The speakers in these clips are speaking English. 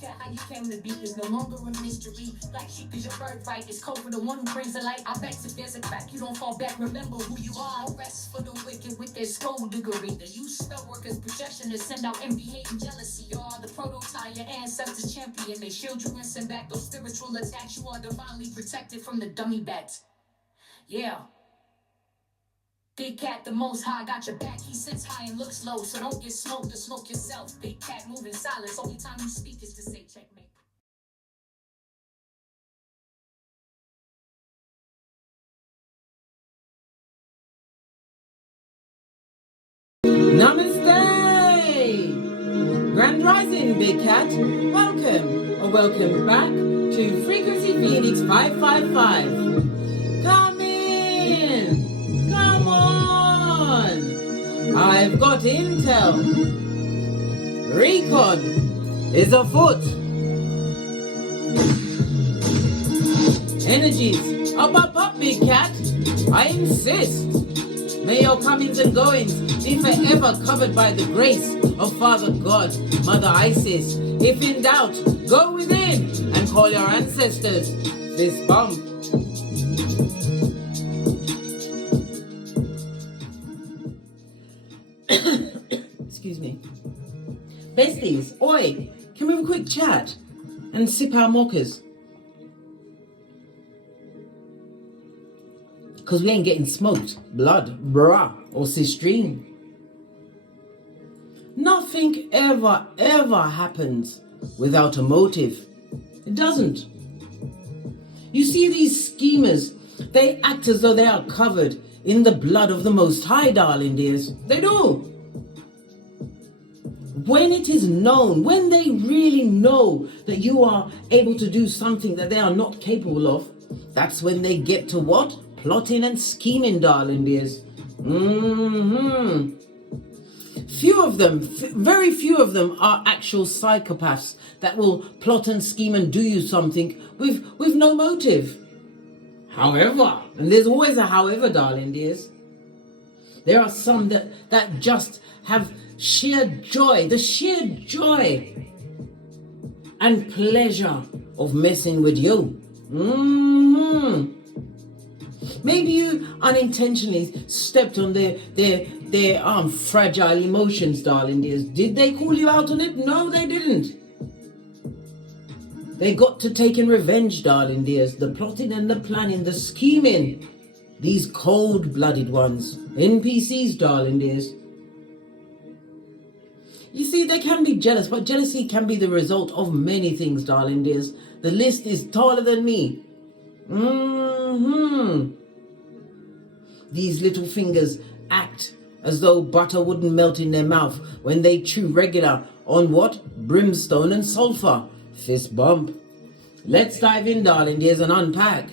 cat, how you came to be is no longer a mystery. Black sheep is your birthright, it's code for the one who brings the light. Ibex, if there's a crack, you don't fall back, remember who you are. No rest for the wicked with their skullduggery. The use spell workers' projection to send out envy, hate, and jealousy. You are the prototype, your ancestors champion. They shield you and send back those spiritual attacks. You are divinely protected from the dummy bats. Yeah. Big cat, the most high, got your back. He sits high and looks low, so don't get smoked or smoke yourself. Big cat moving silence, only time you speak is to say checkmate. Namaste! Grand Rising, Big Cat. Welcome, or welcome back to Frequency Phoenix 555. Come in! Come on! I've got intel. Recon is afoot. Energies up, Big Cat. I insist. May your comings and goings be forever covered by the grace of Father God, Mother Isis. If in doubt, go within and call your ancestors. Fist bump. Excuse me. Besties, oi, can we have a quick chat and sip our mochas? Because we ain't getting smoked, blood, brah, or cistrine. Nothing ever happens without a motive. It doesn't. You see these schemers, they act as though they are covered in the blood of the Most High, darling dears. They do. When it is known, when they really know that you are able to do something that they are not capable of, that's when they get to what? Plotting and scheming, darling dears. Few of them, very few of them are actual psychopaths that will plot and scheme and do you something with no motive. However, and there's always a however, darling dears, there are some that just have sheer joy, the sheer joy and pleasure of messing with you. Maybe you unintentionally stepped on their fragile emotions, darling dears. Did they call you out on it? No, they didn't. They got to taking revenge, darling dears. The plotting and the planning, the scheming. These cold-blooded ones. NPCs, darling dears. You see, they can be jealous, but jealousy can be the result of many things, darling dears. The list is taller than me. These little fingers act as though butter wouldn't melt in their mouth when they chew regular on what? Brimstone and sulfur. Fist bump. Let's dive in, darling dears, and unpack.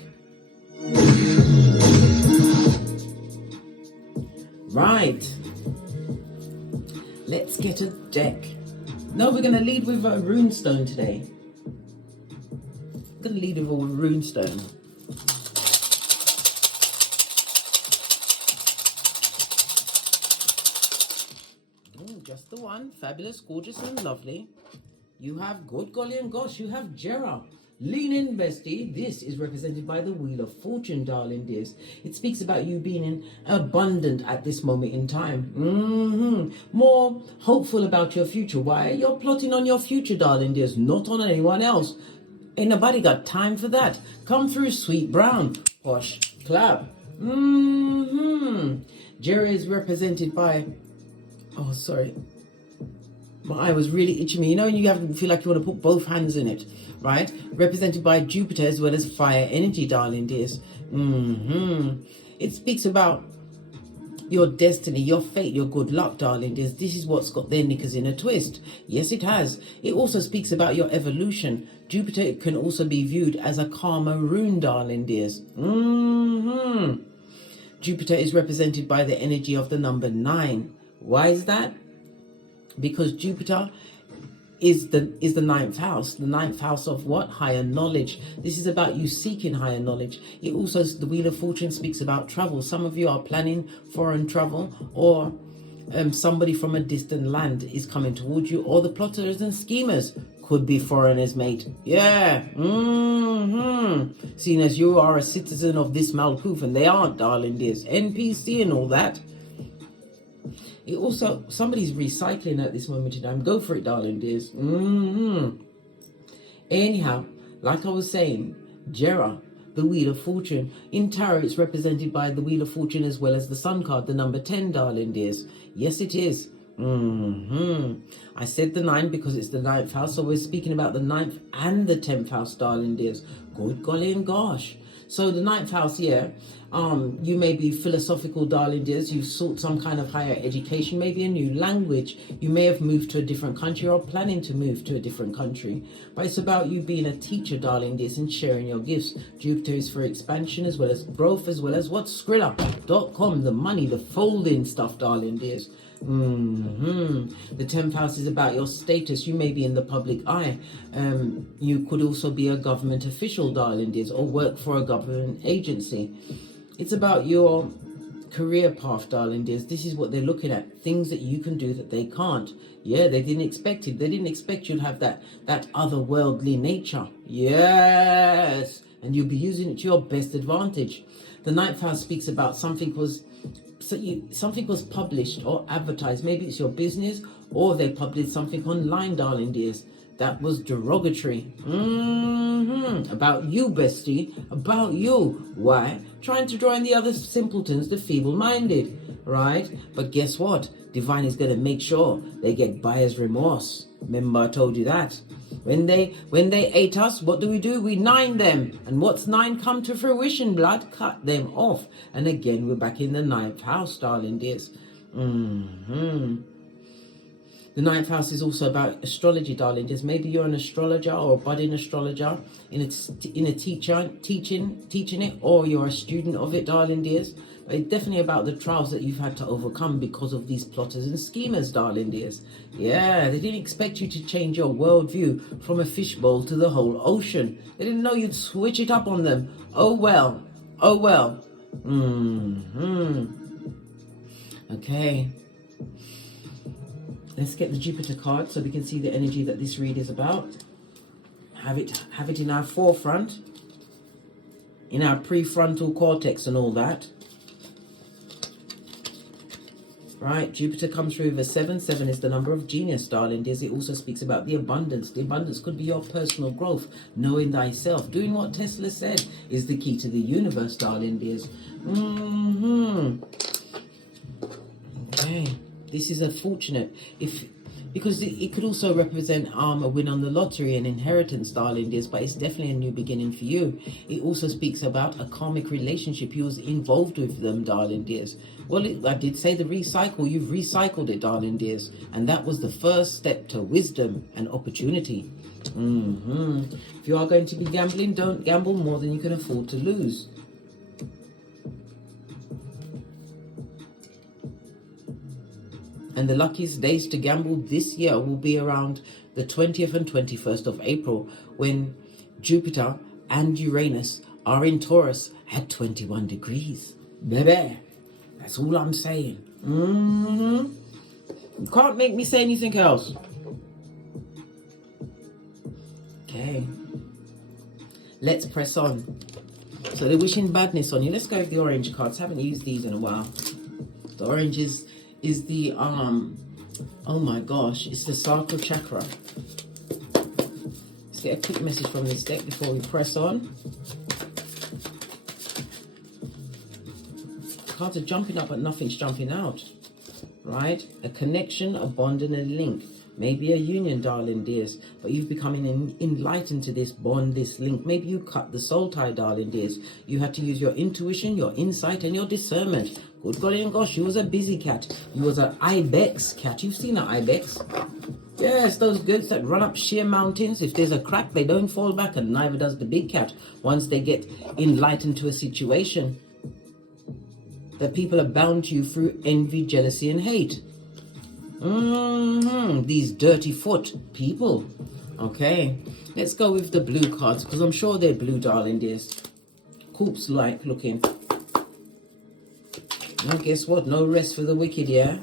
Right. Let's get a deck. No, we're going to lead with a runestone today. I'm going to lead with a runestone. Just the one. Fabulous, gorgeous, and lovely. You have good golly and gosh, you have Jera. Lean in, bestie. This is represented by the Wheel of Fortune, darling dears. It speaks about you being abundant at this moment in time. More hopeful about your future. Why? You're plotting on your future, darling dears, not on anyone else. Ain't nobody got time for that. Come through, sweet brown. Posh, clap. Jera is represented by... Oh, sorry. My eye was itching me. You know, when you feel like you want to put both hands in it, right? Represented by Jupiter as well as fire energy, darling dears. It speaks about your destiny, your fate, your good luck, darling dears. This is what's got their knickers in a twist. Yes, it has. It also speaks about your evolution. Jupiter can also be viewed as a karma rune, darling dears. Jupiter is represented by the energy of the number 9. Why is that? Because Jupiter is the 9th house. The 9th house of what? Higher knowledge. This is about you seeking higher knowledge. It also, the Wheel of Fortune speaks about travel. Some of you are planning foreign travel, or somebody from a distant land is coming towards you, or the plotters and schemers Could be foreigners, mate. Yeah. Seeing as you are a citizen of this Malkuth, and they aren't, darling dears. NPC and all that. It also, somebody's recycling at this moment in time. Go for it, darling dears. Anyhow, like I was saying, Jera, the Wheel of Fortune. In tarot, it's represented by the Wheel of Fortune as well as the Sun card, the number 10, darling dears. Yes, it is. I said the 9 because it's the 9th house, so we're speaking about the 9th and the 10th house, darling dears. Good golly and gosh. So the 9th house, yeah, you may be philosophical, darling dears. You've sought some kind of higher education, maybe a new language. You may have moved to a different country or planning to move to a different country. But it's about you being a teacher, darling dears, and sharing your gifts. Jupiter is for expansion as well as growth, as well as what? Skrilla.com, the money, the folding stuff, darling dears. The 10th house is about your status. You may be in the public eye. You could also be a government official, darling dears, or work for a government agency. It's about your career path, darling dears. This is what they're looking at. Things that you can do that they can't. Yeah, they didn't expect it. They didn't expect you to have that otherworldly nature. Yes. And you'll be using it to your best advantage. The 9th house speaks about something was published or advertised. Maybe it's your business, or they published something online, darling dears, that was derogatory. About you, bestie. About you. Why? Trying to draw in the other simpletons, the feeble-minded. Right? But guess what? Divine is going to make sure they get buyer's remorse. Remember I told you that. When they ate us, what do? We 9 them. And what's 9 come to fruition, blood? Cut them off. And again, we're back in the 9th house, darling dears. The 9th house is also about astrology, darling dears. Maybe you're an astrologer or a budding astrologer in a teaching it, or you're a student of it, darling dears. But it's definitely about the trials that you've had to overcome because of these plotters and schemers, darling dears. Yeah, they didn't expect you to change your worldview from a fishbowl to the whole ocean. They didn't know you'd switch it up on them. Oh well. Oh well. Okay. Let's get the Jupiter card so we can see the energy that this read is about. Have it in our forefront, in our prefrontal cortex and all that. Right, Jupiter comes through with a 7. 7 is the number of genius, darling dears. It also speaks about the abundance. The abundance could be your personal growth, knowing thyself. Doing what Tesla said is the key to the universe, darling dears. Okay, this is unfortunate. Because it could also represent a win on the lottery, an inheritance, darling dears, but it's definitely a new beginning for you. It also speaks about a karmic relationship. You was involved with them, darling dears. Well, I did say the recycle. You've recycled it, darling dears. And that was the first step to wisdom and opportunity. If you are going to be gambling, don't gamble more than you can afford to lose. And the luckiest days to gamble this year will be around the 20th and 21st of April, when Jupiter and Uranus are in Taurus at 21 degrees. Baby, that's all I'm saying. You can't make me say anything else. Okay. Let's press on. So they're wishing badness on you. Let's go with the orange cards. Haven't used these in a while. The orange is the oh my gosh, it's the sacral chakra. Let's get a quick message from this deck before we press on. Cards are jumping up but nothing's jumping out. Right? A connection, a bond and a link. Maybe a union, darling dears, but you've become enlightened to this bond, this link. Maybe you cut the soul tie, darling dears. You had to use your intuition, your insight and your discernment. Good golly and gosh, you was a busy cat. You was an Ibex cat. You've seen an Ibex? Yes, those goats that run up sheer mountains. If there's a crack, they don't fall back, and neither does the big cat once they get enlightened to a situation. That people are bound to you through envy, jealousy and hate. These dirty foot people. Okay, let's go with the blue cards, because I'm sure they're blue, darling dears. Corpse-like looking. Now guess what? No rest for the wicked, yeah?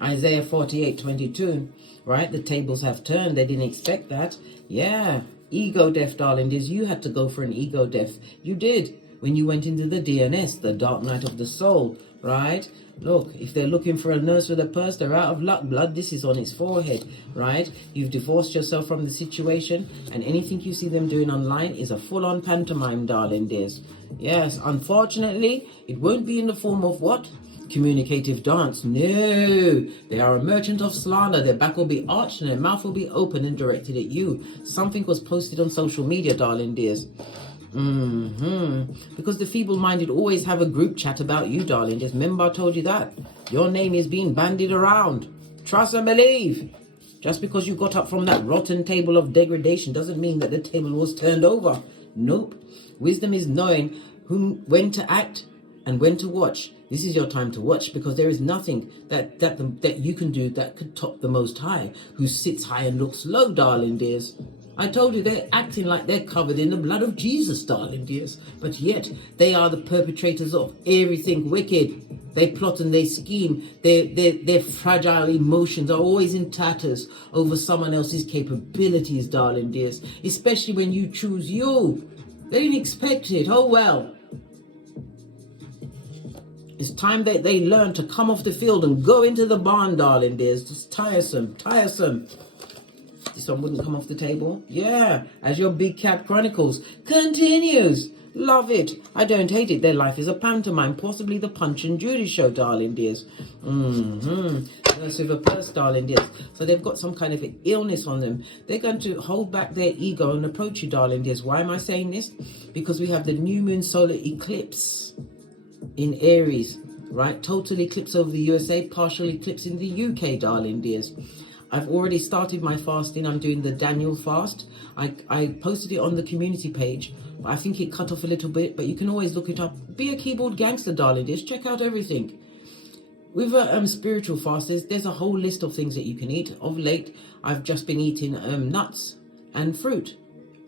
Isaiah 48:22. right? The tables have turned. They didn't expect that. Yeah. Ego death, darling dears. You had to go for an ego death. You did. When you went into the DNS, the dark night of the soul, right? Look, if they're looking for a nurse with a purse, they're out of luck. Blood, this is on its forehead, right? You've divorced yourself from the situation, and anything you see them doing online is a full-on pantomime, darling dears. Yes, unfortunately, it won't be in the form of what? Communicative dance. No, they are a merchant of slander. Their back will be arched and their mouth will be open and directed at you. Something was posted on social media, darling dears. Because the feeble-minded always have a group chat about you, darling. Just remember I told you that. Your name is being bandied around. Trust and believe. Just because you got up from that rotten table of degradation doesn't mean that the table was turned over. Nope. Wisdom is knowing when to act and when to watch. This is your time to watch, because there is nothing that you can do that could top the Most High, who sits high and looks low, darling dears. I told you they're acting like they're covered in the blood of Jesus, darling dears. But yet, they are the perpetrators of everything wicked. They plot and they scheme. Their fragile emotions are always in tatters over someone else's capabilities, darling dears. Especially when you choose you. They didn't expect it. Oh well. It's time that they learn to come off the field and go into the barn, darling dears. Just tiresome. This one wouldn't come off the table. Yeah, as your Big Cat Chronicles continues. Love it. I don't hate it. Their life is a pantomime, possibly the Punch and Judy show, darling dears. Nurse with a purse, darling dears. So they've got some kind of illness on them. They're going to hold back their ego and approach you, darling dears. Why am I saying this? Because we have the new moon solar eclipse in Aries, right? Total eclipse over the USA, partial eclipse in the UK, darling dears. I've already started my fasting. I'm doing the Daniel fast. I posted it on the community page, but I think it cut off a little bit, but you can always look it up. Be a keyboard gangster, darling dears. Check out everything. With a spiritual fast, there's a whole list of things that you can eat. Of late, I've just been eating nuts and fruit.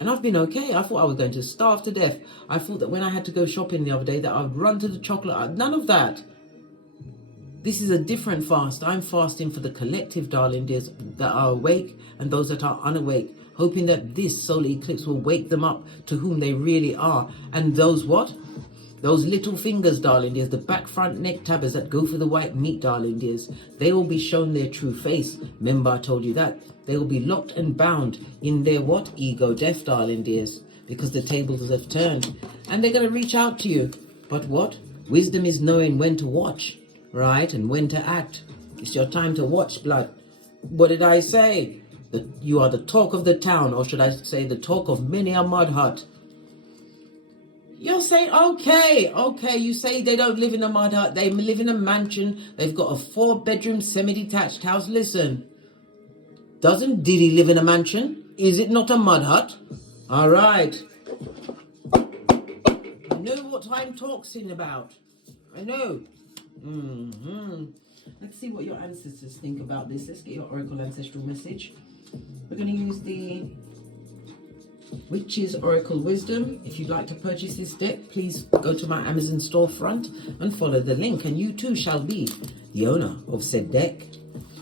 And I've been okay. I thought I was going to starve to death. I thought that when I had to go shopping the other day that I would run to the chocolate. None of that. This is a different fast. I'm fasting for the collective, darling dears, that are awake and those that are unawake, hoping that this solar eclipse will wake them up to whom they really are. And those what? Those little fingers, darling dears, the back, front, neck tabbers that go for the white meat, darling dears, they will be shown their true face. Remember I told you that. They will be locked and bound in their what? Ego death, darling dears, because the tables have turned. And they're going to reach out to you. But what? Wisdom is knowing when to watch, right? And when to act. It's your time to watch, blood. What did I say? That you are the talk of the town, or should I say the talk of many a mud hut. You'll say, okay, you say they don't live in a mud hut, they live in a mansion, they've got a 4-bedroom semi-detached house. Listen, doesn't Diddy live in a mansion? Is it not a mud hut? All right. I know what I'm talking about. I know. Let's see what your ancestors think about this. Let's get your Oracle Ancestral message. We're going to use the Witch's Oracle Wisdom. If you'd like to purchase this deck, please go to my Amazon storefront and follow the link, and you too shall be the owner of said deck.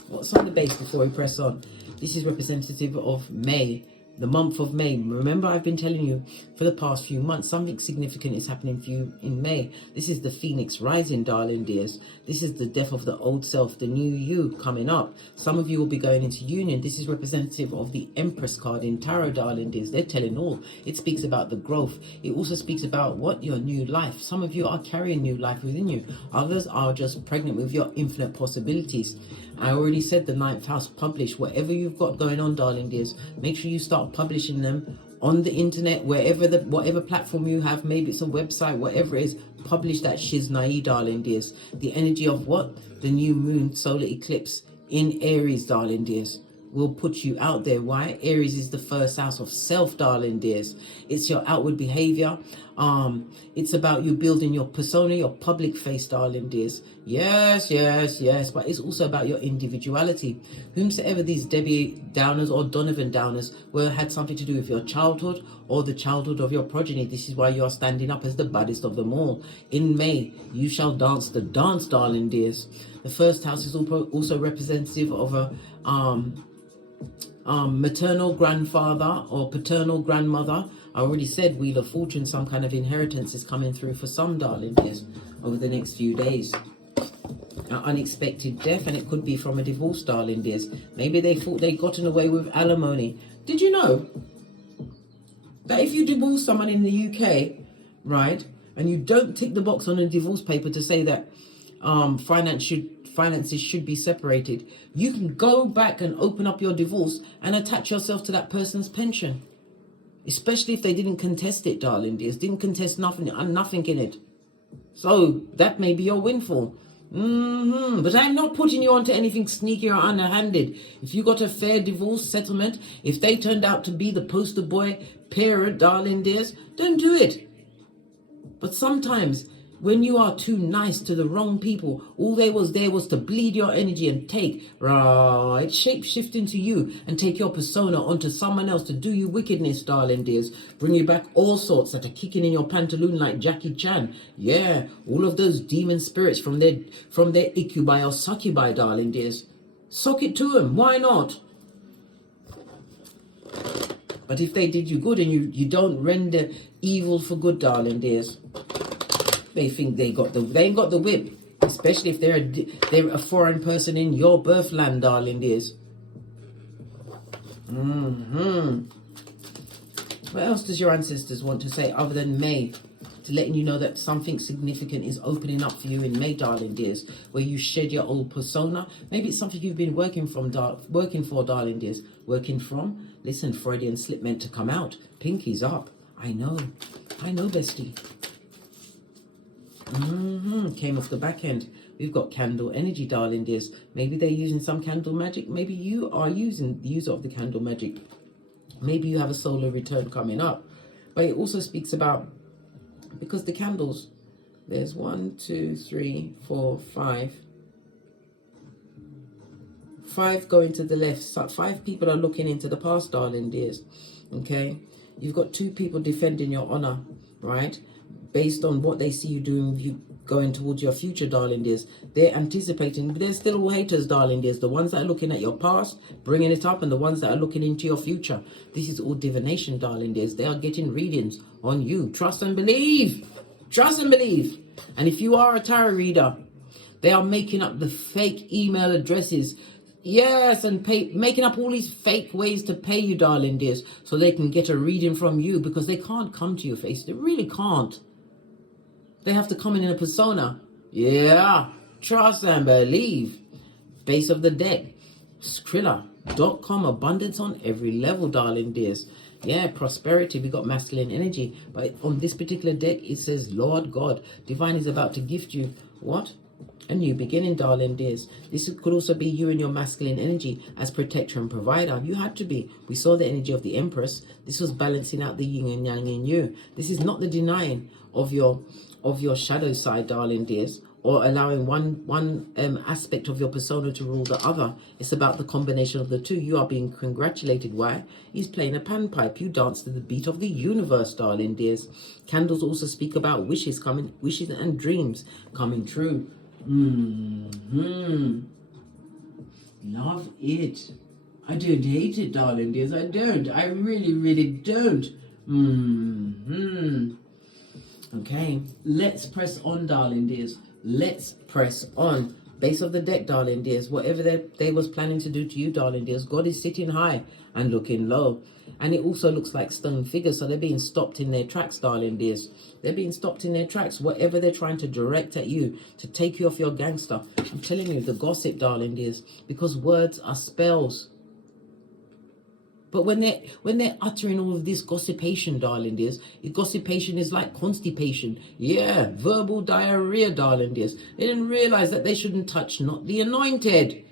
What's on the base before we press on? This is representative of May, the month of May. Remember, I've been telling you for the past few months, something significant is happening for you in May. This is the Phoenix rising, darling dears. This is the death of the old self, the new you coming up. Some of you will be going into union. This is representative of the Empress card in Tarot, darling dears. They're telling all. It speaks about the growth. It also speaks about what? Your new life. Some of you are carrying new life within you. Others are just pregnant with your infinite possibilities. I already said the 9th house, publish whatever you've got going on, darling dears. Make sure you start publishing them on the internet, whatever platform you have. Maybe it's a website, whatever it is. Publish that shiznai, darling dears. The energy of what? The new moon solar eclipse in Aries, darling dears, will put you out there. Why? Aries is the first house of self, darling dears. It's your outward behavior. It's about you building your persona, your public face, darling dears. Yes. But it's also about your individuality. Whomsoever these Debbie Downers or Donovan Downers had something to do with your childhood or the childhood of your progeny. This is why you are standing up as the baddest of them all. In May, you shall dance the dance, darling dears. The first house is also representative of maternal grandfather or paternal grandmother. I already said Wheel of Fortune, some kind of inheritance is coming through for some, darling dears, over the next few days. An unexpected death, and it could be from a divorce, darling dears. Maybe they thought they'd gotten away with alimony. Did you know that if you divorce someone in the UK, right, and you don't tick the box on a divorce paper to say that finances should be separated, you can go back and open up your divorce and attach yourself to that person's pension, especially if they didn't contest it, darling dears, didn't contest nothing in it. So that may be your windfall. But I'm not putting you onto anything sneaky or underhanded. If you got a fair divorce settlement, if they turned out to be the poster boy parent, darling dears, don't do it. But sometimes when you are too nice to the wrong people, all they was there was to bleed your energy and take, right, shape-shift into you and take your persona onto someone else to do you wickedness, darling dears. Bring you back all sorts that are kicking in your pantaloon like Jackie Chan. Yeah, all of those demon spirits from their incubi or succubi, darling dears. Sock it to them, why not? But if they did you good and you don't render evil for good, darling dears, they think they ain't got the whip, especially if they're a foreign person in your birthland, darling dears. What else does your ancestors want to say other than May, to letting you know that something significant is opening up for you in May, darling dears, where you shed your old persona? Maybe it's something you've been working for, darling dears. Working from? Listen, Freudian slip meant to come out. Pinky's up. I know, bestie. Came off the back end. We've got candle energy, darling dears. Maybe they're using some candle magic. Maybe you are using the user of the candle magic. Maybe you have a solar return coming up. But it also speaks about, because the candles, there's 1, 2, 3, 4, 5. 5 going to the left. So 5 people are looking into the past, darling dears. Okay? You've got 2 people defending your honor, right? Based on what they see you doing, you going towards your future, darling dears. They're anticipating, but they're still all haters, darling dears. The ones that are looking at your past, bringing it up, and the ones that are looking into your future. This is all divination, darling dears. They are getting readings on you. Trust and believe. Trust and believe. And if you are a tarot reader, they are making up the fake email addresses. Yes, and making up all these fake ways to pay you, darling dears, so they can get a reading from you, because they can't come to your face. They really can't. They have to come in a persona. Yeah, trust and believe. Base of the deck. Skrilla.com. Abundance on every level, darling dears. Yeah, prosperity. We got masculine energy. But on this particular deck, it says, Lord God, Divine is about to gift you what? A new beginning, darling dears. This could also be you and your masculine energy as protector and provider. You had to be. We saw the energy of the Empress. This was balancing out the yin and yang in you. This is not the denying of your shadow side, darling dears, or allowing one aspect of your persona to rule the other. It's about the combination of the two. You are being congratulated. Why? He's playing a panpipe. You dance to the beat of the universe, darling dears. Candles also speak about wishes and dreams coming true. Love it. I don't hate it, darling dears. I don't. I really, really don't. Okay, let's press on, darling dears. Let's press on. Base of the deck, darling dears. Whatever they was planning to do to you, darling dears, God is sitting high and looking low. And it also looks like stone figures, so they're being stopped in their tracks, darling dears. They're being stopped in their tracks. Whatever they're trying to direct at you to take you off your gangster. I'm telling you, the gossip, darling dears, because words are spells. But when they're uttering all of this gossipation, darling dears, gossipation is like constipation. Yeah, verbal diarrhea, darling dears. They didn't realize that they shouldn't touch not the anointed.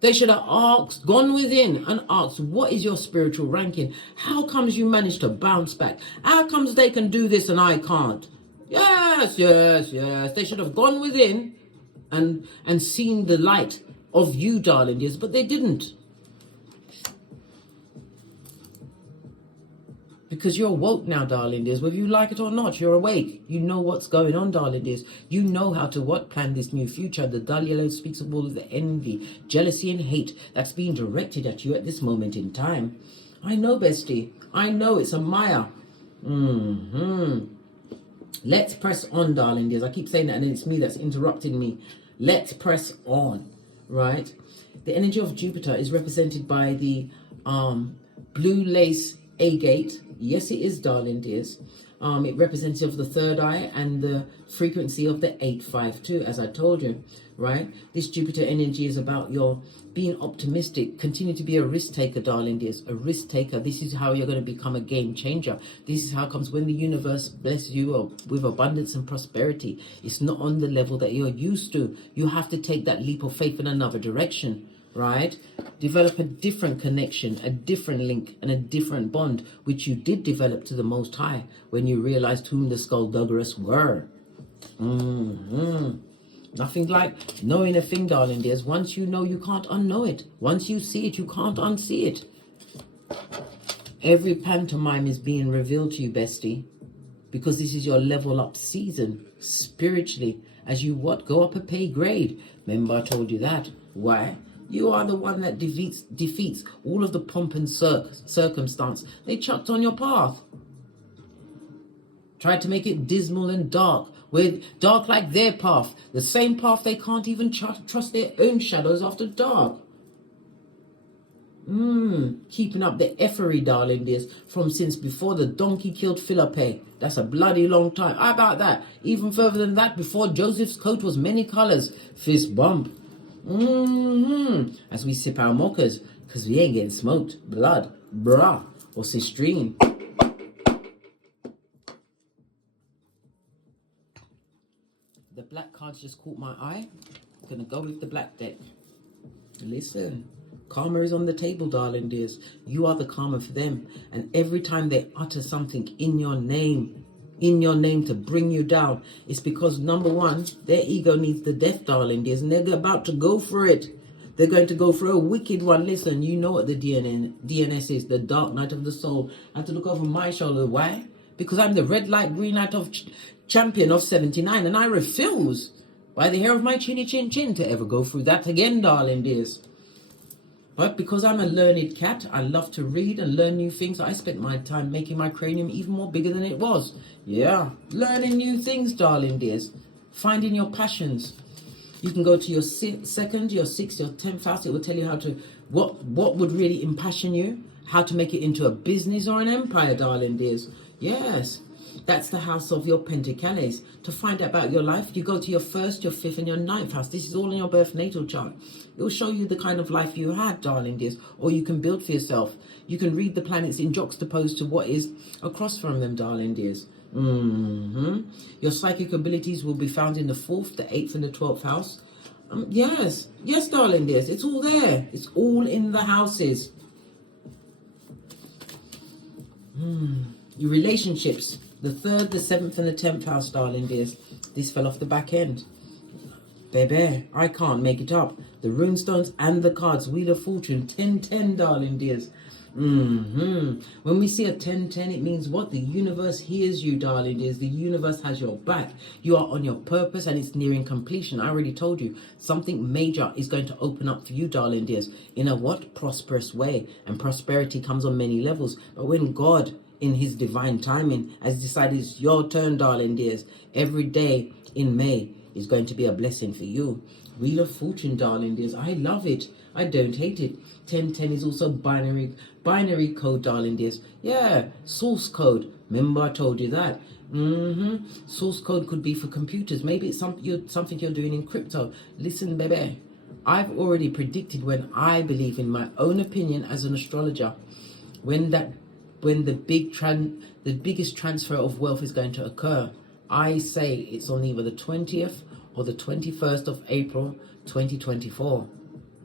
They should have asked, gone within and asked, what is your spiritual ranking? How comes you managed to bounce back? How comes they can do this and I can't? Yes. They should have gone within and seen the light of you, darling dears, but they didn't. Because you're woke now, darling dears. Whether you like it or not, you're awake. You know what's going on, darling dears. You know how to plan this new future. The dull yellow speaks of all of the envy, jealousy and hate that's being directed at you at this moment in time. I know, bestie. I know it's a Maya. Let's press on, darling dears. I keep saying that and it's me that's interrupting me. Let's press on, right? The energy of Jupiter is represented by the blue lace agate. Yes, it is, darling dears. It represents of the third eye and the frequency of the 852, as I told you, right? This Jupiter energy is about your being optimistic. Continue to be a risk taker, darling dears. A risk taker. This is how you're going to become a game changer. This is how it comes when the universe blesses you with abundance and prosperity. It's not on the level that you're used to. You have to take that leap of faith in another direction, right? Develop a different connection, a different link, and a different bond, which you did develop to the Most High when you realized whom the skullduggeress were. Nothing like knowing a thing, darling dears. Once you know, you can't unknow it. Once you see it, you can't unsee it. Every pantomime is being revealed to you, bestie, because this is your level up season spiritually. As you go up a pay grade. Remember I told you that. Why? You are the one that defeats all of the pomp and circumstance they chucked on your path. Tried to make it dismal and dark, dark like their path, the same path they can't even trust their own shadows after dark. Keeping up the effery, darling dears, from since before the donkey killed Philippe. That's a bloody long time. How about that? Even further than that, before Joseph's coat was many colors. Fist bump. As we sip our mochas, because we ain't getting smoked. Blood, brah, or cistrine. The black cards just caught my eye. I'm gonna go with the black deck. Listen, karma is on the table, darling dears. You are the karma for them. And every time they utter something in your name to bring you down, it's because, number one, their ego needs the death, darling dears, and they're about to go for it. They're going to go for a wicked one. Listen, you know what the DNS is, the dark night of the soul. I have to look over my shoulder. Why? Because I'm the red light, green light of champion of 79, and I refuse, by the hair of my chinny chin chin, to ever go through that again, darling dears. But because I'm a learned cat, I love to read and learn new things. I spent my time making my cranium even more bigger than it was. Yeah, learning new things, darling dears. Finding your passions. You can go to your second, your sixth, your 10th house. It will tell you how to, what would really impassion you, how to make it into a business or an empire, darling dears. Yes, that's the house of your pentacles. To find out about your life, you go to your first, your fifth, and your ninth house. This is all in your birth natal chart. It will show you the kind of life you had, darling dears, or you can build for yourself. You can read the planets in juxtaposed to what is across from them, darling dears. Your psychic abilities will be found in the 4th, the 8th, and the 12th house. Yes, darling dears, it's all there. It's all in the houses. Your relationships, the 3rd, the 7th, and the 10th house, darling dears. This fell off the back end. Baby, I can't make it up. The runestones and the cards, Wheel of Fortune, 10-10, darling dears. When we see a 10-10, it means what? The universe hears you, darling dears. The universe has your back. You are on your purpose and it's nearing completion. I already told you, something major is going to open up for you, darling dears, in a what? Prosperous way. And prosperity comes on many levels. But when God, in his divine timing, has decided it's your turn, darling dears, every day in May is going to be a blessing for you. Wheel of Fortune, darling dears. I love it. I don't hate it. 1010 is also binary code, darling dears. Yeah, source code. Remember I told you that. Source code could be for computers. Maybe it's something you're doing in crypto. Listen, baby, I've already predicted, when I believe in my own opinion as an astrologer, when the biggest transfer of wealth is going to occur. I say it's on either the 20th or the 21st of April 2024.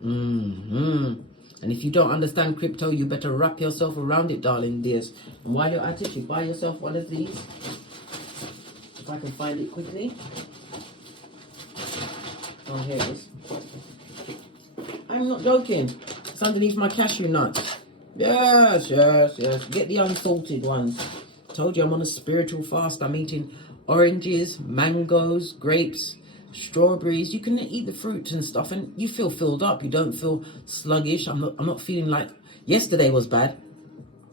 And if you don't understand crypto, you better wrap yourself around it, darling dears. And while you're at it, you buy yourself one of these. If I can find it quickly. Oh, here it is. I'm not joking. It's underneath my cashew nuts. Yes. Get the unsalted ones. Told you I'm on a spiritual fast. I'm eating oranges, mangoes, grapes, strawberries. You can eat the fruit and stuff, and you feel filled up. You don't feel sluggish. I'm not feeling like yesterday was bad.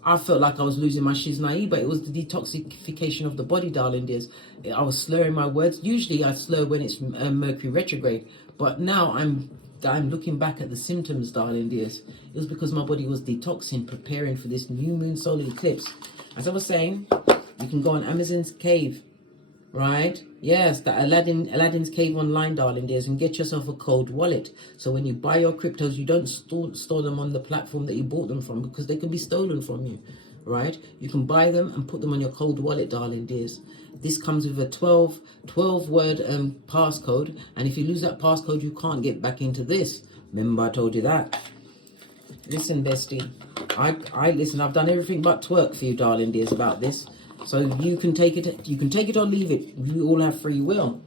I felt like I was losing my shiznai, but it was the detoxification of the body, darling dears. I was slurring my words. Usually I slur when it's Mercury retrograde, but now I'm looking back at the symptoms, darling dears. It was because my body was detoxing, preparing for this new moon solar eclipse. As I was saying, you can go on Amazon's cave, right? Yes, that Aladdin's cave online, darling dears, and get yourself a cold wallet. So when you buy your cryptos, you don't store them on the platform that you bought them from, because they can be stolen from you, right? You can buy them and put them on your cold wallet, darling dears. This comes with a 12 word passcode, and if you lose that passcode, you can't get back into this. Remember I told you that. Listen, bestie, I listen. I've done everything but twerk for you, darling dears, about this. So you can take it or leave it. You all have free will.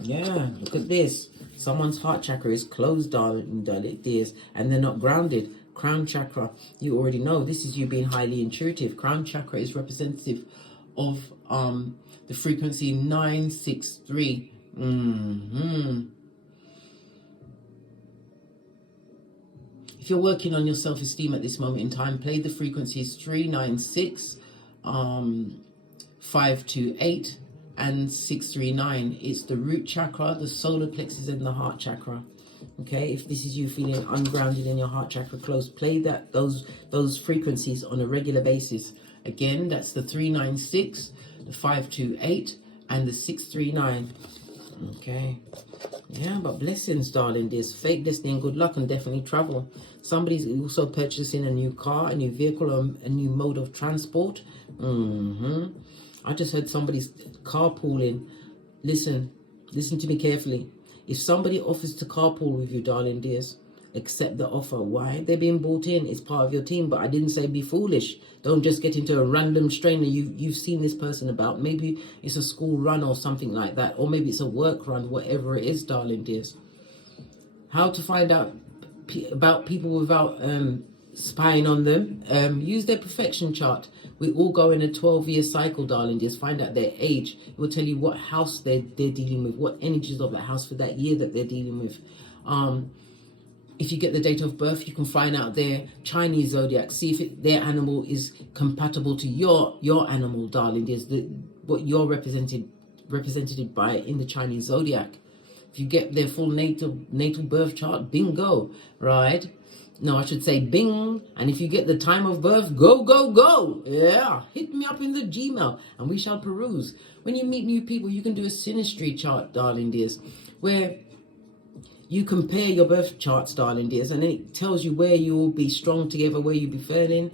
Yeah, look at this. Someone's heart chakra is closed, darling dears, and they're not grounded. Crown chakra, you already know. This is you being highly intuitive. Crown chakra is representative of the frequency 963. If you're working on your self-esteem at this moment in time, play the frequencies 396, 528 and 639. It's the root chakra, the solar plexus, and the heart chakra. Okay, if this is you feeling ungrounded in your heart chakra closed, play those frequencies on a regular basis. Again, that's the 396, the 528 and the 639. Okay, yeah, but blessings, darling. There's fake destiny and good luck, and definitely travel. Somebody's also purchasing a new car, a new vehicle, or a new mode of transport. I just heard somebody's carpooling. Listen to me carefully. If somebody offers to carpool with you, darling dears, accept the offer. Why? They're being brought in. It's part of your team. But I didn't say be foolish. Don't just get into a random strainer you've seen this person about. Maybe it's a school run or something like that. Or maybe it's a work run, whatever it is, darling dears. How to find out about people without spying on them? Use their perfection chart. We all go in a 12-year cycle, darling dears. Find out their age. It will tell you what house they're dealing with, what energies of that house for that year that they're dealing with. If you get the date of birth, you can find out their Chinese zodiac. See if their animal is compatible to your animal, darling. There's what you're represented by in the Chinese zodiac. If you get their full natal birth chart, bingo, right? No, I should say bing. And if you get the time of birth, go. Yeah, hit me up in the Gmail and we shall peruse. When you meet new people, you can do a synastry chart, darling dears, where you compare your birth charts, darling dears, and then it tells you where you will be strong together, where you'll be failing.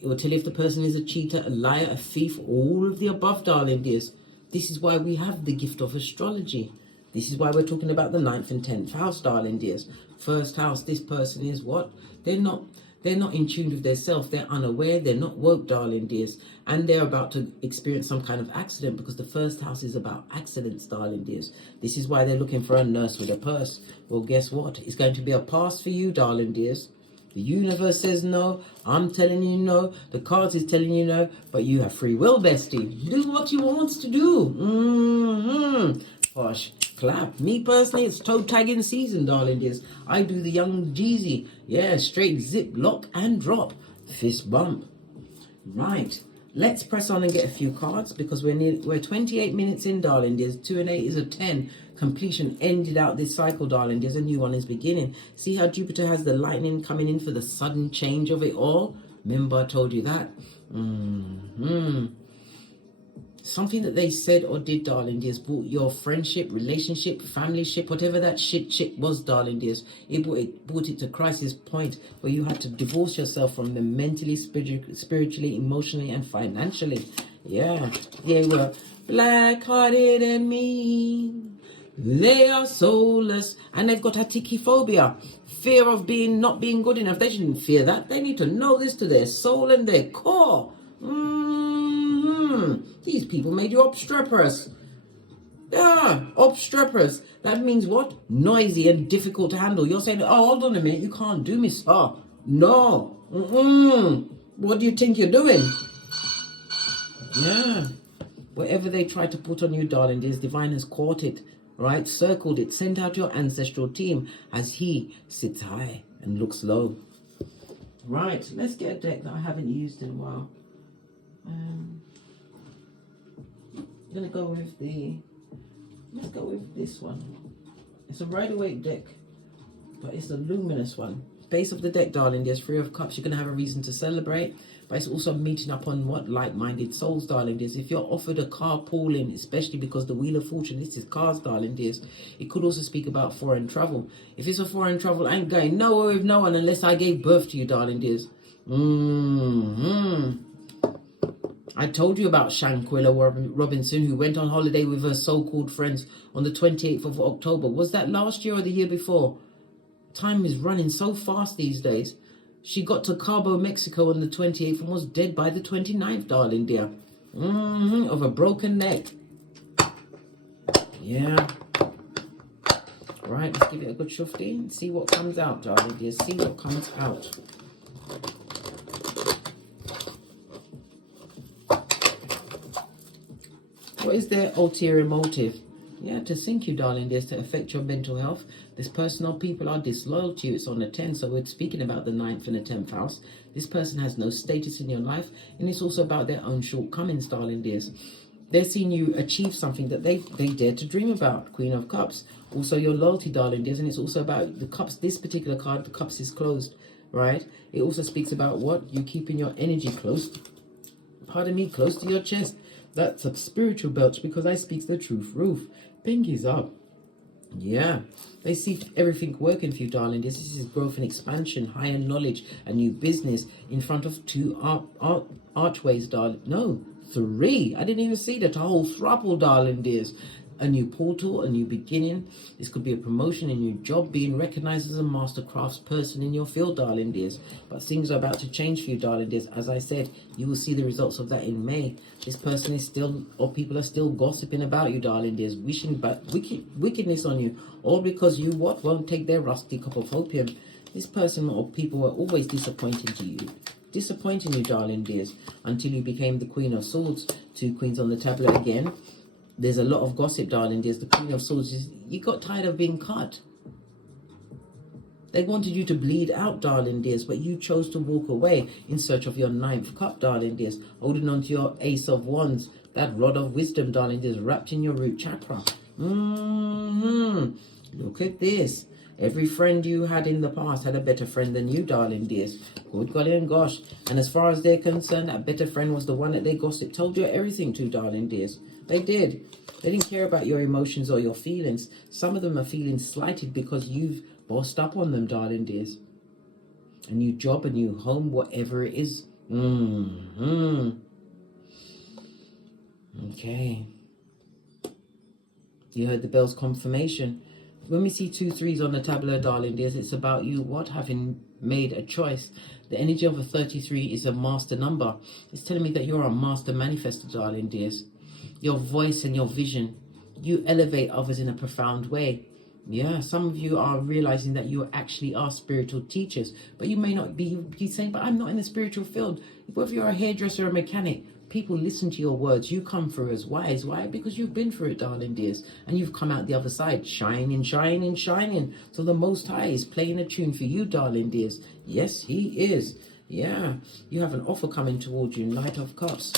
It will tell you if the person is a cheater, a liar, a thief, all of the above, darling dears. This is why we have the gift of astrology. This is why we're talking about the 9th and 10th house, darling dears. First house, this person is what? They're not in tune with their self. They're unaware. They're not woke, darling dears. And they're about to experience some kind of accident, because the first house is about accidents, darling dears. This is why they're looking for a nurse with a purse. Well, guess what? It's going to be a pass for you, darling dears. The universe says no. I'm telling you no. The cards is telling you no. But you have free will, bestie. Do what you want to do. Posh. Clap. Me personally, it's toe tagging season, darling dears. I do the young Jeezy. Yeah, straight zip, lock and drop. Fist bump. Right. Let's press on and get a few cards, because we're 28 minutes in, darling dears. 2 and 8 is a 10. Completion ended out this cycle, darling dears. A new one is beginning. See how Jupiter has the lightning coming in for the sudden change of it all? Remember I told you that? Something that they said or did, darling dears, brought your friendship, relationship, family ship, whatever that shit was, darling dears. It brought it to crisis point where you had to divorce yourself from them mentally, spiritually, emotionally, and financially. Yeah, they were black-hearted and mean. They are soulless, and they've got atikiphobia, fear of not being good enough. They shouldn't fear that. They need to know this to their soul and their core. These people made you obstreperous. Yeah, obstreperous. That means what? Noisy and difficult to handle. You're saying, oh, hold on a minute, you can't do me, sir. No. What do you think you're doing? Yeah. Whatever they try to put on you, darling, this divine has caught it, right? Circled it, sent out your ancestral team as he sits high and looks low. Right, let's get a deck that I haven't used in a while. I'm gonna go with let's go with this one. It's a Rider-Waite deck, but it's a luminous one. Base of the deck, darling, there's Three of Cups. You're gonna have a reason to celebrate, but it's also meeting up on what like-minded souls, darling dears. If you're offered a carpooling, especially because the Wheel of Fortune, this is cars, darling dears, it could also speak about foreign travel. If it's a foreign travel, I ain't going nowhere with no one unless I gave birth to you, darling dears. I told you about Shanquilla Robinson, who went on holiday with her so-called friends on the 28th of October. Was that last year or the year before? Time is running so fast these days. She got to Cabo, Mexico on the 28th and was dead by the 29th, darling dear. Of a broken neck. Yeah. Right, let's give it a good shufty and see what comes out, darling dear. See what comes out. What is their ulterior motive? Yeah, to sink you, darling dears, to affect your mental health. This person or people are disloyal to you. It's on the 10th, so we're speaking about the 9th and the 10th house. This person has no status in your life, and it's also about their own shortcomings, darling dears. They're seeing you achieve something that they dare to dream about. Queen of Cups. Also your loyalty, darling dears, and it's also about the Cups. This particular card, the Cups is closed, right? It also speaks about what? You keeping your energy close, pardon me, close to your chest. That's a spiritual belch because I speak the truth. Roof. Pinkies up. Yeah. They see everything working for you, darling. This is growth and expansion, higher knowledge, a new business in front of two archways, darling. No, 3. I didn't even see that. A whole throuple, darling dears. A new portal, a new beginning. This could be a promotion, a new job, being recognized as a master crafts person in your field, darling dears. But things are about to change for you, darling dears. As I said, you will see the results of that in May. This person is still, or people are still gossiping about you, darling dears, wishing wickedness on you, all because you won't take their rusty cup of opium. This person or people were always disappointing to you. Disappointing you, darling dears, until you became the Queen of Swords. 2 queens on the tablet again. There's a lot of gossip, darling dears. The Queen of Swords, you got tired of being cut. They wanted you to bleed out, darling dears, but you chose to walk away in search of your 9th cup, darling dears, holding on to your Ace of Wands, that rod of wisdom, darling dears, wrapped in your root chakra. Look at this. Every friend you had in the past had a better friend than you, darling dears. Good golly and gosh. And as far as they're concerned, that better friend was the one that they gossiped, told you everything to, darling dears. They did. They didn't care about your emotions or your feelings. Some of them are feeling slighted because you've bossed up on them, darling dears. A new job, a new home, whatever it is. Okay. You heard the bell's confirmation. When we see 2 3s on the tableau, darling dears, it's about you having made a choice. The energy of a 33 is a master number. It's telling me that you're a master manifestor, darling dears. Your voice and your vision, you elevate others in a profound way. Yeah, some of you are realizing that you actually are spiritual teachers, but you may not be saying, but I'm not in the spiritual field. Whether you're a hairdresser or a mechanic, people listen to your words. You come through as wise. Why? Because you've been through it, darling dears, and you've come out the other side, shining, shining, shining. So the Most High is playing a tune for you, darling dears. Yes, he is. Yeah, you have an offer coming towards you, Knight of Cups.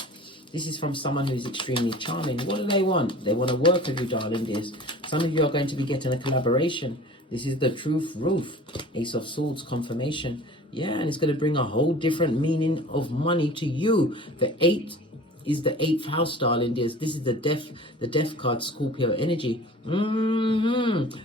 This is from someone who's extremely charming. What do they want? They want to work with you, darling dears. Some of you are going to be getting a collaboration. This is the truth roof. Ace of Swords confirmation. Yeah, and it's going to bring a whole different meaning of money to you. The 8 is the 8th house, darling dears. This is the death card, Scorpio energy.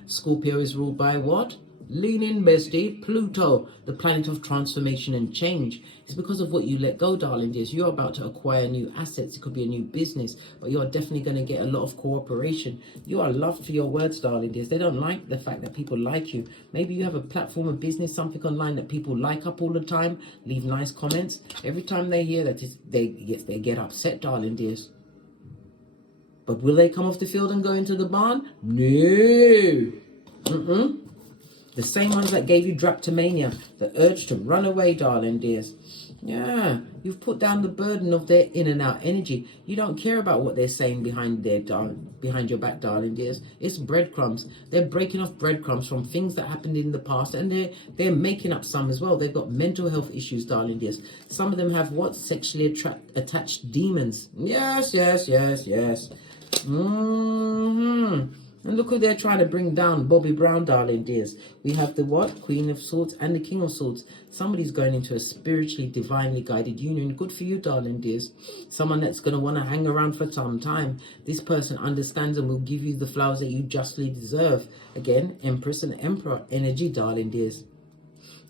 Scorpio is ruled by what? Lean in, bestie. Pluto, the planet of transformation and change. It's because of what you let go, darling dears. You're about to acquire new assets. It could be a new business, but you're definitely going to get a lot of cooperation. You are loved for your words, darling dears. They don't like the fact that people like you. Maybe you have a platform of business, something online that people like up all the time. Leave nice comments. Every time they hear that, they get upset, darling dears. But will they come off the field and go into the barn? No. The same ones that gave you drapetomania, the urge to run away, darling dears. Yeah, you've put down the burden of their in and out energy. You don't care about what they're saying behind your back, darling dears. It's breadcrumbs. They're breaking off breadcrumbs from things that happened in the past, and they're making up some as well. They've got mental health issues, darling dears. Some of them have what? Sexually attached demons. Yes, yes, yes, yes. And look who they're trying to bring down, Bobby Brown, darling dears. We have the what? Queen of Swords and the King of Swords. Somebody's going into a spiritually, divinely guided union. Good for you, darling dears. Someone that's going to want to hang around for some time. This person understands and will give you the flowers that you justly deserve. Again, Empress and Emperor energy, darling dears.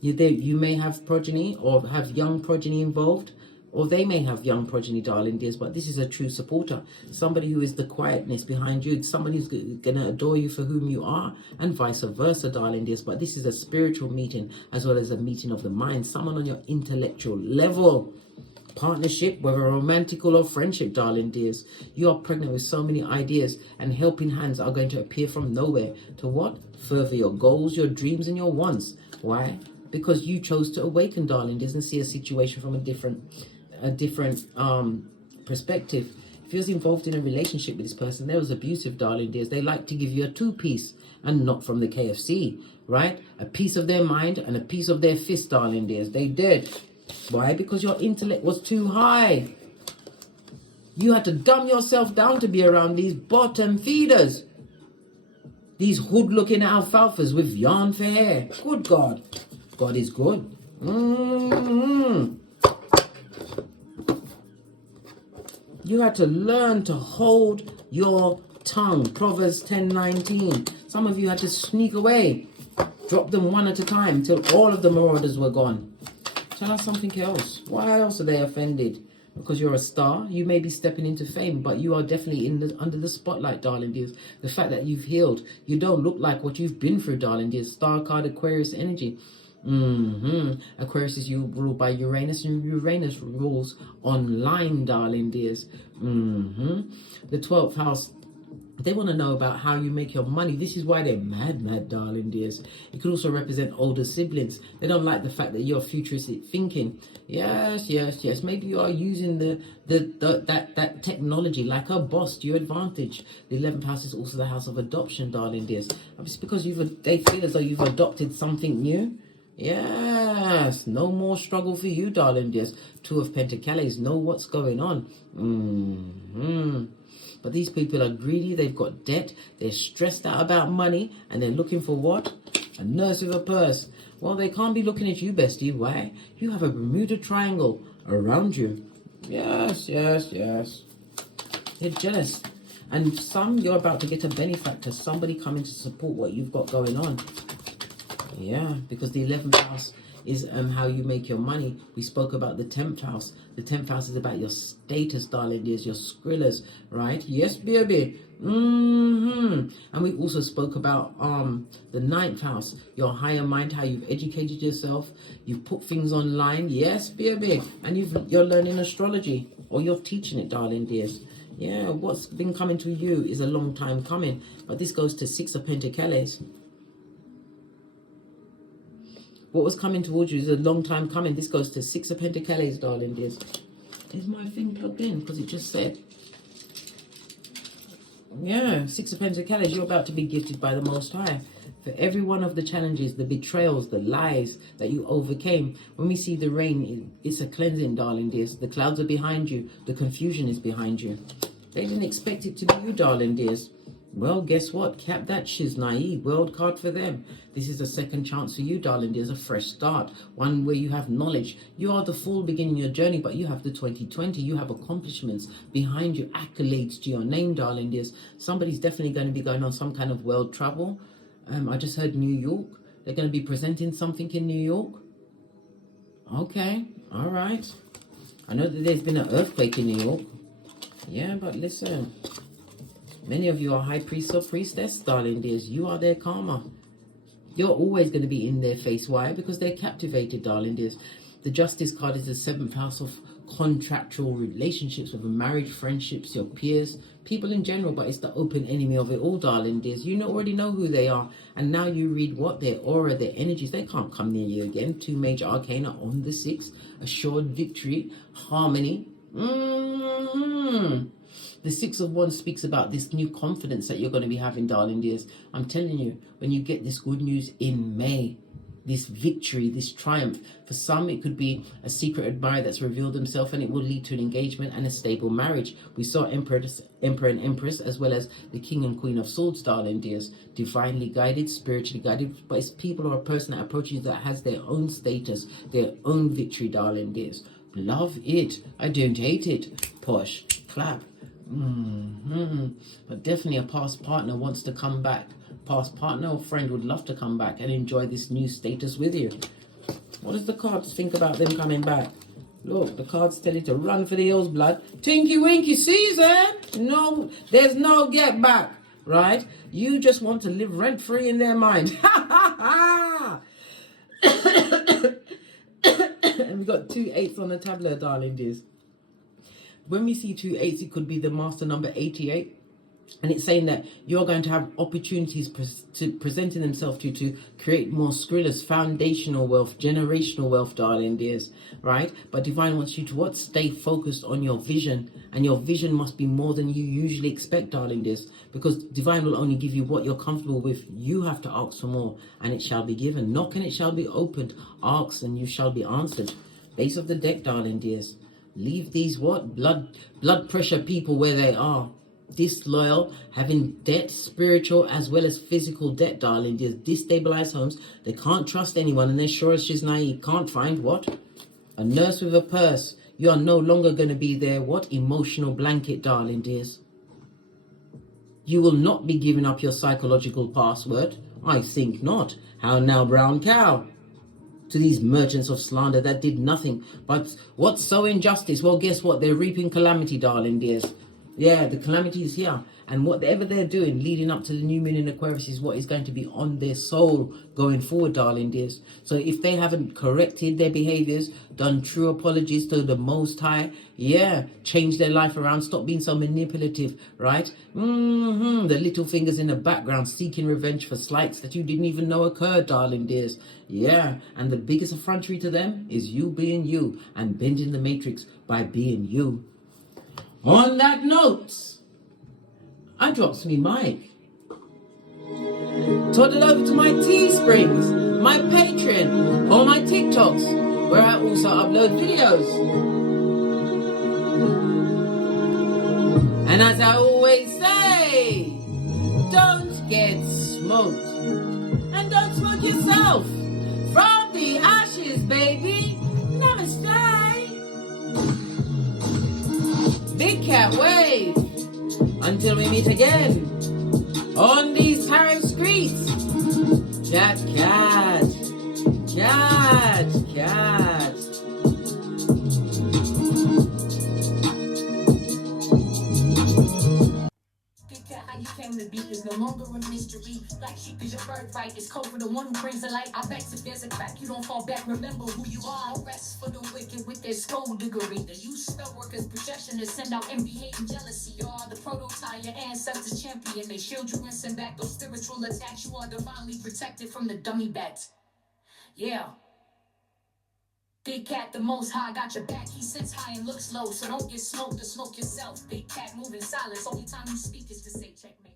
You may have progeny or have young progeny involved. Or they may have young progeny, darling dears, but this is a true supporter. Somebody who is the quietness behind you. Somebody who's going to adore you for whom you are, and vice versa, darling dears. But this is a spiritual meeting as well as a meeting of the mind. Someone on your intellectual level. Partnership, whether romantical or friendship, darling dears. You are pregnant with so many ideas, and helping hands are going to appear from nowhere to what? Further your goals, your dreams, and your wants. Why? Because you chose to awaken, darling dears, and see a situation from a different perspective. If you was involved in a relationship with this person, they was abusive, darling dears. They like to give you a two-piece and not from the KFC, right? A piece of their mind and a piece of their fist, darling dears. They did. Why? Because your intellect was too high. You had to dumb yourself down to be around these bottom feeders. These hood-looking alfalfas with yarn for hair. Good God. God is good. You had to learn to hold your tongue. Proverbs 10:19. Some of you had to sneak away. Drop them one at a time until all of the marauders were gone. Tell us something else. Why else are they offended? Because you're a star. You may be stepping into fame, but you are definitely under the spotlight, darling dears. The fact that you've healed. You don't look like what you've been through, darling dears. Star card, Aquarius energy. Aquarius is ruled by Uranus, and Uranus rules online, darling dears. The 12th house, they want to know about how you make your money. This is why they're mad, darling dears. It could also represent older siblings. They don't like the fact that you're futuristic thinking. Yes. Maybe you are using that technology like a boss to your advantage. The 11th house is also the house of adoption, darling dears. It's because they feel as though you've adopted something new. Yes, no more struggle for you, darling dears. 2 of Pentacles, know what's going on. But these people are greedy, they've got debt, they're stressed out about money, and they're looking for what? A nurse with a purse. Well, they can't be looking at you, bestie. Why? You have a Bermuda Triangle around you. Yes. They're jealous. And you're about to get a benefactor, somebody coming to support what you've got going on. Yeah, because the 11th house is how you make your money. We spoke about the 10th house. The 10th house is about your status, darling dears, your skrillers, right? Yes, baby. And we also spoke about the 9th house, your higher mind, how you've educated yourself, you've put things online. Yes, baby. And you're learning astrology, or you're teaching it, darling dears. Yeah, what's been coming to you is a long time coming, but this goes to 6 of Pentacles. What was coming towards you is a long time coming. This goes to 6 of Pentacles, darling dears. Is my thing plugged in? Because it just said. Yeah, 6 of Pentacles. You're about to be gifted by the Most High. For every one of the challenges, the betrayals, the lies that you overcame. When we see the rain, it's a cleansing, darling dears. The clouds are behind you. The confusion is behind you. They didn't expect it to be you, darling dears. Well, guess what? Cap that shiznai. World card for them. This is a second chance for you, darling. There's a fresh start. One where you have knowledge. You are the full beginning of your journey, but you have the 2020. You have accomplishments behind you, accolades to your name, darling. There's somebody's definitely going to be going on some kind of world travel. I just heard New York. They're going to be presenting something in New York. Okay. All right. I know that there's been an earthquake in New York. Yeah, but listen. Many of you are high priest or priestess, darling dears. You are their karma. You're always going to be in their face. Why? Because they're captivated, darling dears. The justice card is the 7th house of contractual relationships, with marriage, friendships, your peers, people in general, but it's the open enemy of it all, darling dears. You already know who they are, and now you read what their aura, their energies, they can't come near you again. 2 major arcana on the 6, assured victory, harmony. The 6 of Wands speaks about this new confidence that you're going to be having, darling dears. I'm telling you, when you get this good news in May, this victory, this triumph, for some it could be a secret admirer that's revealed himself, and it will lead to an engagement and a stable marriage. We saw Emperor and Empress, as well as the King and Queen of Swords, darling dears, divinely guided, spiritually guided, but it's people or a person that approaches you that has their own status, their own victory, darling dears. Love it. I don't hate it. Posh. Clap. But definitely a past partner wants to come back. Past partner or friend would love to come back and enjoy this new status with you. What does the cards think about them coming back? Look, the cards tell you to run for the hills, blood. Tinky winky season. No, there's no get back, right? You just want to live rent free in their mind. And we got 2 8s on the tableau, darling dears. When we see 2 8s, it could be the master number 88. And it's saying that you're going to have opportunities presenting themselves to you to create more skrillers, foundational wealth, generational wealth, darling dears, right? But Divine wants you to what? Stay focused on your vision. And your vision must be more than you usually expect, darling dears. Because Divine will only give you what you're comfortable with. You have to ask for more, and it shall be given. Knock and it shall be opened. Ask and you shall be answered. Base of the deck, darling dears. Leave these what? Blood pressure people where they are. Disloyal, having debt, spiritual as well as physical debt, darling dears. Destabilized homes. They can't trust anyone, and they're sure as she's naive. Can't find what? A nurse with a purse. You are no longer going to be their what? Emotional blanket, darling dears. You will not be giving up your psychological password. I think not. How now, brown cow? To these merchants of slander that did nothing but what? Sow injustice. Well, guess what? They're reaping calamity, darling dears. Yeah, the calamity is here. And whatever they're doing leading up to the new moon in Aquarius is what is going to be on their soul going forward, darling dears. So if they haven't corrected their behaviors, done true apologies to the Most High, yeah, change their life around, stop being so manipulative, right? The little fingers in the background seeking revenge for slights that you didn't even know occurred, darling dears. Yeah, and the biggest effrontery to them is you being you and bending the matrix by being you. On that note, I drops me mic. Toddle over to my Teesprings, my Patreon, or my TikToks, where I also upload videos. And as I always say, don't get smoked. And don't smoke yourself. From the ashes, baby. Namaste. Big cat wave. Until we meet again on these tarot streets. Cat, cat, cat, cat. How you came to be is no longer a mystery. Like sheep is your birthright. It's code for the one who brings the light. I bet if there's a crack, you don't fall back. Remember who you are. No rest for the wicked with their skullduggery. The you spell workers' possession to send out envy, hate, and jealousy. You are the prototype, your ancestors champion. They shield you and send back those spiritual attacks. You are divinely protected from the dummy bats. Yeah. Big cat, the Most High got your back. He sits high and looks low, so don't get smoked or smoke yourself. Big cat moving silence. Only time you speak is to say checkmate.